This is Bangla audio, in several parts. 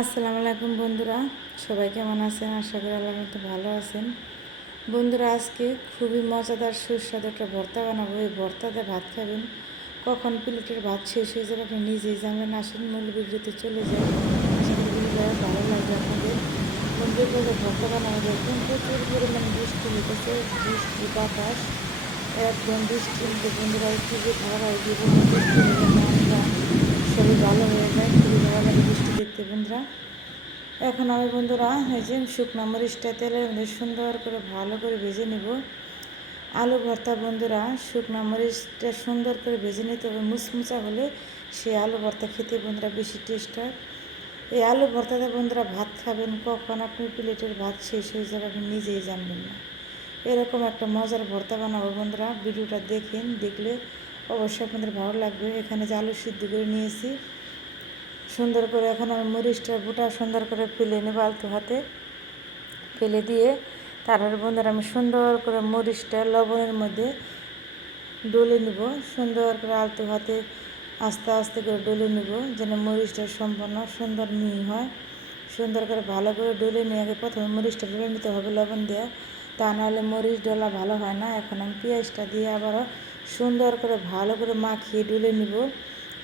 আসসালামু আলাইকুম বন্ধুরা, সবাই কেমন আছেন? আশা করি আল্লাহর মতো ভালো আছেন। বন্ধুরা, আজকে খুবই মজাদার সুস্বাদু একটা ভর্তা বানাবো। এই ভর্তাতে ভাত খাবেন, কখন প্লেটের ভাত শেষ হয়ে যাবে আপনি নিজেই জানবেন। আসেন মূল ভিডিওতে চলে যায়। আশা করি ভিডিওটা ভালো লাগবে আপনাদের। বন্ধুদের ভর্তা বানাবো, দেখুন প্রচুর পরিমাণে বৃষ্টি হইতেছে, বৃষ্টি বাতাস একদম বৃষ্টি বন্ধুরা একটু যে ধারা জীবনে বৃষ্টি হলে মনটা শরীর ভালো হয়ে যায়, খুবই ভালো লাগে বৃষ্টি দেখতে বন্ধুরা। এখন আমি বন্ধুরা এই যে শুকনো মরিচটা তেলের মধ্যে সুন্দর করে ভালো করে ভেজে নিব। আলু ভর্তা বন্ধুরা শুকনো মরিচটা সুন্দর করে ভেজে নিতে হবে, মুচমুচা হলে সেই আলু ভর্তা খেতে বন্ধুরা বেশি টেস্ট হয়। এই আলু ভর্তাতে বন্ধুরা ভাত খাবেন, কখন আপনি প্লেটের ভাত শেষ হয়ে যাবে আপনি নিজেই জানবেন না। এরকম একটা মজার ভর্তা বানাবো বন্ধুরা, ভিডিওটা দেখেন, দেখলে অবশ্যই আপনাদের ভালো লাগবে। এখানে যে আলু সিদ্ধ করে নিয়েছি সুন্দর করে, এখন আমি মরিচটা গোটা সুন্দর করে ফেলে নেব, আলতো হাতে ফেলে দিয়ে তারপরে বন্ধুরা আমি সুন্দর করে মরিচটা লবণের মধ্যে ডলে নেব, সুন্দর করে আলতো হাতে আস্তে আস্তে করে ডলে নেব, যেন মরিচটা সম্পূর্ণ সুন্দর মিহি হয়। সুন্দর করে ভালো করে ডলে নিয়ে আগে প্রথমে মরিচটা ডলে নিতে হবে লবণ দিয়ে, তা নাহলে মরিচ ডলা ভালো হয় না। এখন আমি পেঁয়াজটা দিয়ে আবারও সুন্দর করে ভালো করে মাখিয়ে ডলে নিব,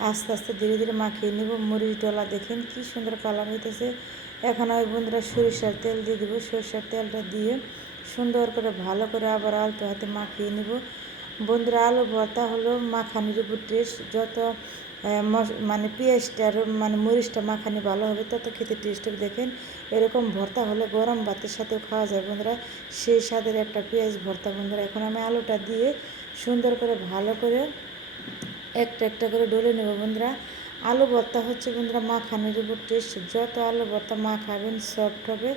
আস্তে আস্তে ধীরে ধীরে মাখিয়ে নিব। মরিচ ডলা দেখেন কি সুন্দর কালার হইতেছে। এখন আমি বন্ধুরা সরিষার তেল দিয়ে দেবো, সরিষার তেলটা দিয়ে সুন্দর করে ভালো করে আবার আলতো হাতে মাখিয়ে নিব। বন্ধুরা, আলু ভর্তা হলো মাখানির উপর টেস্ট, যত মানে পেঁয়াজটার মানে মরিচটা মাখানি ভালো হবে তত খেতে টেস্ট হবে। দেখেন এরকম ভর্তা হলে গরম ভাতের সাথেও খাওয়া যায় বন্ধুরা, সেই স্বাদের একটা পেঁয়াজ ভর্তা বন্ধুরা। এখন আমি আলুটা দিয়ে সুন্দর করে ভালো করে একটা একটা করে ডলে নেব বন্ধুরা। আলু ভর্তা হচ্ছে বন্ধুরা মাখানির উপর টেস্ট, যত আলু ভর্তা মাখাবেন সফট হবে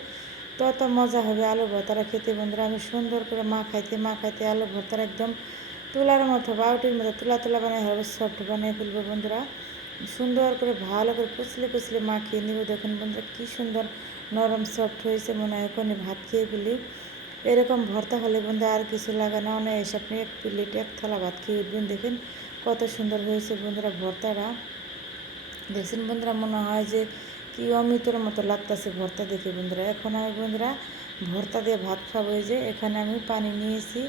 তত মজা হবে আলু ভর্তাটা খেতে বন্ধুরা। আমি সুন্দর করে মাখাইতে মাখাইতে আলু ভর্তাটা একদম তুলার মতো বাউটির মতো তুলা তুলা বানিয়ে হবে, সফট বানিয়ে ফেলবো বন্ধুরা। সুন্দর করে ভালো করে কুচলে কুচলে মাখিয়ে নিব। দেখুন বন্ধুরা কি সুন্দর নরম সফট হয়েছে, মনে হয় এখনই ভাত খেয়ে ফেলি। এরকম ভর্তা হলে বন্ধু আর কিছু লাগে না, এসে আপনি এক প্লেট এক থালা ভাত খেয়ে উঠবেন। দেখেন কত সুন্দর হয়েছে বন্ধুরা ভর্তাটা, দেখছেন বন্ধুরা, মনে হয় যে কি অমৃতর মতো লাগতেছে ভর্তা দেখে বন্ধুরা। এখন আমি বন্ধুরা ভর্তা দিয়ে ভাত খাবো। এই যে এখানে আমি পানি নিয়েছি,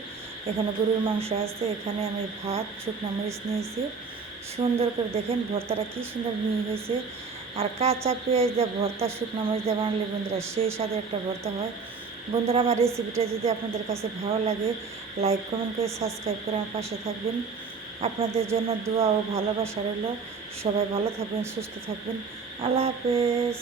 এখানে গরুর মাংস আছে, এখানে আমি ভাত শুকনো মরিচ নিয়েছি। সুন্দর করে দেখেন ভর্তাটা কি সুন্দর মিহি হয়েছে। আর কাঁচা পেঁয়াজ দিয়ে ভর্তা শুকনো মরিচ দিয়ে বানালে বন্ধুরা সেই স্বাদের একটা ভর্তা হয় বন্ধুরা। আমার রেসিপিটা যদি আপনাদের কাছে ভালো লাগে লাইক কমেন্ট করে সাবস্ক্রাইব করে আমার পাশে থাকবেন। আপনাদের জন্য দোয়া ও ভালোবাসা রইল। সবাই ভালো থাকবেন, সুস্থ থাকবেন। আল্লাহ হাফেজ।